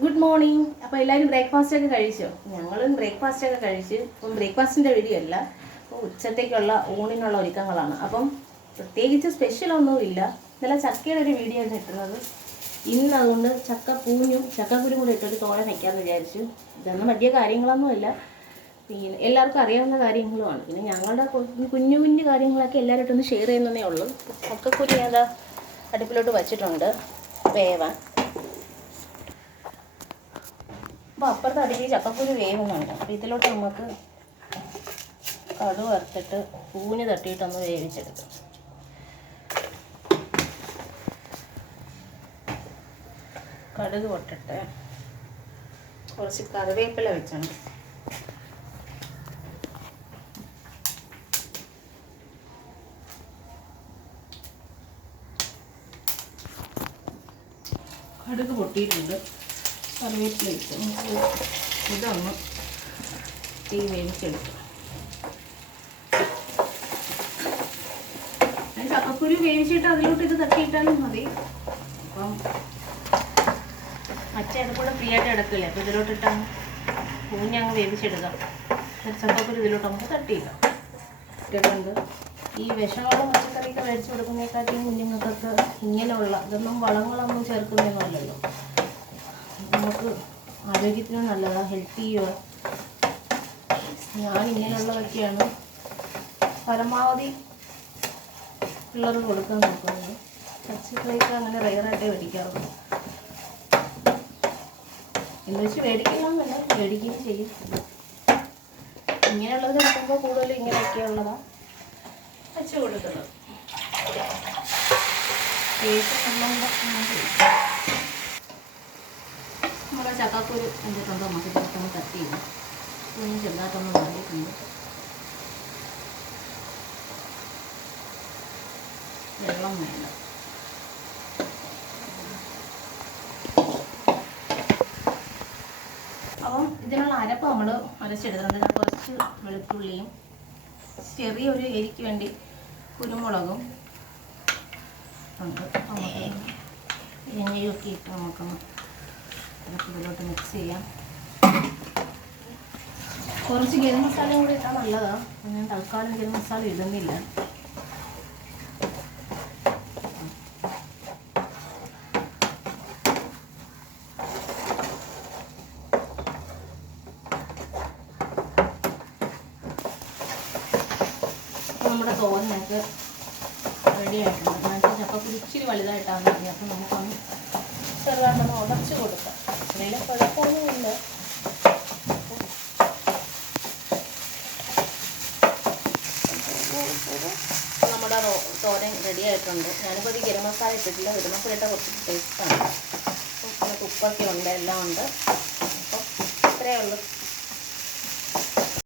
Good morning. അപ്പോൾ എല്ലാവരും breakfast ഒക്കെ കഴിച്ചോ? ഞങ്ങളും ബ്രേക്ക്ഫാസ്റ്റ് ഒക്കെ കഴിച്ച്. അപ്പം ബ്രേക്ക്ഫാസ്റ്റിൻ്റെ വീഡിയോ അല്ല, അപ്പോൾ ഉച്ചത്തേക്കുള്ള ഊണിനുള്ള ഒരുക്കങ്ങളാണ്. അപ്പം പ്രത്യേകിച്ച് സ്പെഷ്യലൊന്നുമില്ല. ഇന്നലെ ചക്കയുടെ ഒരു വീഡിയോ ആണ് ഇട്ടുന്നത്. ഇന്ന് അതുകൊണ്ട് ചക്കപ്പൂഞ്ഞും ചക്കക്കുരും കൂടെ ഇട്ടൊരു തോരൻ വയ്ക്കാമെന്ന് വിചാരിച്ചു. ഇതൊന്നും വലിയ കാര്യങ്ങളൊന്നുമില്ല, പിന്നെ എല്ലാവർക്കും അറിയാവുന്ന കാര്യങ്ങളുമാണ്. പിന്നെ ഞങ്ങളുടെ കുഞ്ഞു കുഞ്ഞു കാര്യങ്ങളൊക്കെ എല്ലാവരുമായിട്ടൊന്ന് ഷെയർ ചെയ്യുന്നതേ ഉള്ളൂ. ചക്കക്കുരു ഞാൻ അടുപ്പിലോട്ട് വച്ചിട്ടുണ്ട് വേവാൻ. അപ്പോൾ അപ്പുറത്തെ അടുപ്പിൽ ചക്കക്കുരു വേവുന്നുണ്ട്. അപ്പോൾ ഇതിലോട്ട് നമുക്ക് കടുക് വറുത്തിട്ട് പൂഞ്ഞ് തട്ടിയിട്ടൊന്ന് വേവിച്ചെടുക്കും. കടുക് പൊട്ടിട്ട് കുറച്ച് കറിവേപ്പില വെച്ചാണ്. കടുക് പൊട്ടിയിട്ടുണ്ട്, കറിവേപ്പില വെച്ച് നമുക്ക് ഇതൊന്ന് തീ വേവിച്ചെടുക്കും. ചക്കക്കുരു വേവിച്ചിട്ട് അതിലോട്ട് ഇത് തട്ടിയിട്ടാലും മതി. അപ്പം മറ്റേ കൂടെ ഫ്രീ ആയിട്ട് കിടക്കില്ലേ, അപ്പോൾ ഇതിലോട്ടിട്ടാണ് പൂഞ്ഞങ്ങ് വേവിച്ചെടുക്കാം. ചക്കക്കുരു ഇതിലോട്ട് നമുക്ക് തട്ടിയിടാം. ഇട്ടിട്ടുണ്ട്. ഈ വിഷമുള്ള പച്ചക്കറിയൊക്കെ മേടിച്ച് കൊടുക്കുന്നതിനെക്കാട്ടിയും കുഞ്ഞുങ്ങൾക്കൊക്കെ ഇങ്ങനെയുള്ള ഇതൊന്നും വളങ്ങളൊന്നും ചേർക്കുന്നതൊന്നുമല്ലല്ലോ, നമുക്ക് ആരോഗ്യത്തിന് നല്ലതാണ്, ഹെൽത്ത് ചെയ്യുക. ഞാൻ ഇങ്ങനെയുള്ളതൊക്കെയാണ് പരമാവധി പിള്ളേർക്ക് കൊടുക്കാൻ നോക്കുന്നത്. പച്ചക്കറിയൊക്കെ അങ്ങനെ റെയറായിട്ടേ മേടിക്കാറുള്ളൂ. എന്ന് വെച്ച് മേടിക്കണമെന്നല്ല, മേടിക്കുകയും ചെയ്യും. ഇങ്ങനെയുള്ളത് കിട്ടുമ്പോൾ കൂടുതലും ഇങ്ങനെയൊക്കെയുള്ളതാണ് വെച്ച് കൊടുക്കുന്നത്. നമ്മുടെ ചക്കക്കുരു എന്തിട്ടുണ്ടോ നമുക്ക് ചെറുത്തൊന്ന് തട്ടിയില്ല, കുഞ്ഞ് ചെറുതായിട്ടൊന്ന് മാറിയിട്ടുണ്ട്. വെള്ളം വേണ്ട. അപ്പം ഇതിനുള്ള അരപ്പ് നമ്മൾ അരച്ചെടുത്തിട്ടുണ്ട്. ഞാൻ കുറച്ച് വെളുത്തുള്ളിയും ചെറിയൊരു എരിക്ക് വേണ്ടി കുരുമുളകും ഉണ്ട്. നമുക്ക് എണ്ണയൊക്കെ ഇട്ട് നമുക്കൊന്ന് ഇതിലോട്ട് മിക്സ് ചെയ്യാം. കുറച്ച് ഗരം മസാലയും കൂടി ഇട്ടാൽ നല്ലതാണ്. ഞാൻ തൽക്കാലം ഗരം മസാല ഇടുന്നില്ല. നമ്മുടെ തോരനൊക്കെ റെഡി ആയിട്ടുണ്ട്. ഞാൻ ചക്കക്കുരു ഇച്ചിരി വലുതായിട്ടാണ് മതി. അപ്പോൾ നമുക്കൊന്ന് ചെറുതായിട്ടൊന്ന് ഉടച്ച് കൊടുക്കാം. ഇതിൽ കുഴപ്പമൊന്നുമില്ല. നമ്മുടെ തോരൻ റെഡി ആയിട്ടുണ്ട്. ഞാനിപ്പോൾ ഇത് ഗരം മസാല ഇട്ടിട്ടില്ല, ഗരം മസാല ഇട്ടാൽ കുറച്ച് ടേസ്റ്റാണ്. പിന്നെ ഉപ്പൊക്കെ ഉണ്ട്, എല്ലാം ഉണ്ട്. അപ്പോൾ ഇത്രയേ ഉള്ളൂ.